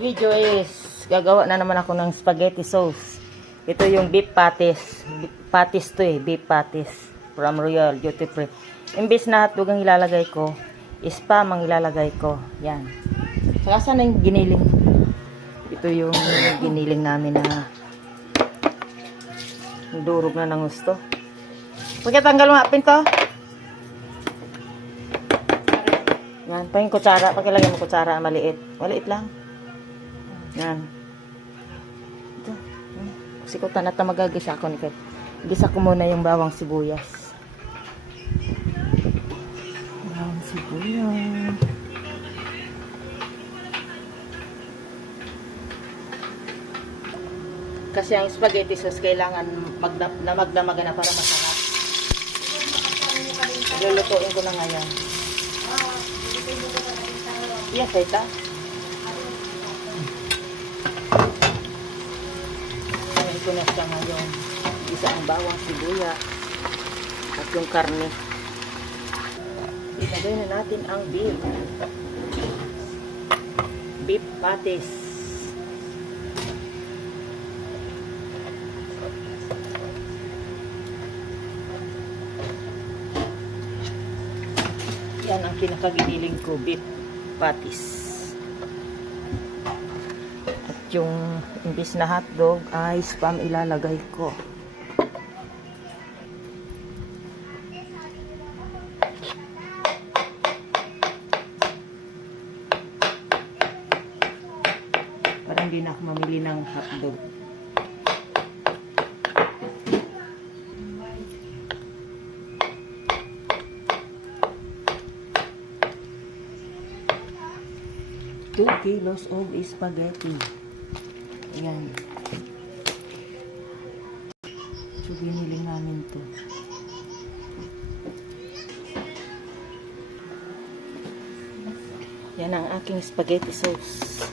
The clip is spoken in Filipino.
Video is gagawa na naman ako ng spaghetti sauce. Ito yung beef patties. Patties to beef patties from Royal Duty Free. Imbis na hotdog ang ilalagay ko, spam ang ilalagay ko. Yan. Saka sana yung giniling. Ito yung giniling namin na durog na ng gusto. Pagkatanggal mo apin to. Yan, pa yung kutsara. Pagkilagay mo kutsara, maliit. Maliit lang. Yan. Ito. Sikutan at magagisa ako ni Kat. Gisa ko muna yung bawang sibuyas. Bawang sibuyas. Kasi ang spaghetti sauce kailangan magdamagan na para masarap. Lulutuin ko na ngayon. Yes, ito. Ayan ko na siya ngayon. Isa ang bawang sibuyas at yung karne. Ilagay na natin ang beef. Beef patties. Yan ang kinakagiling ko, beef patties. At yung imbis na hotdog ay spam ilalagay ko. Para hindi na ako mamili ng hotdog. Two kilos of spaghetti. Ayan. So, biniling namin to. Yan ang aking spaghetti sauce.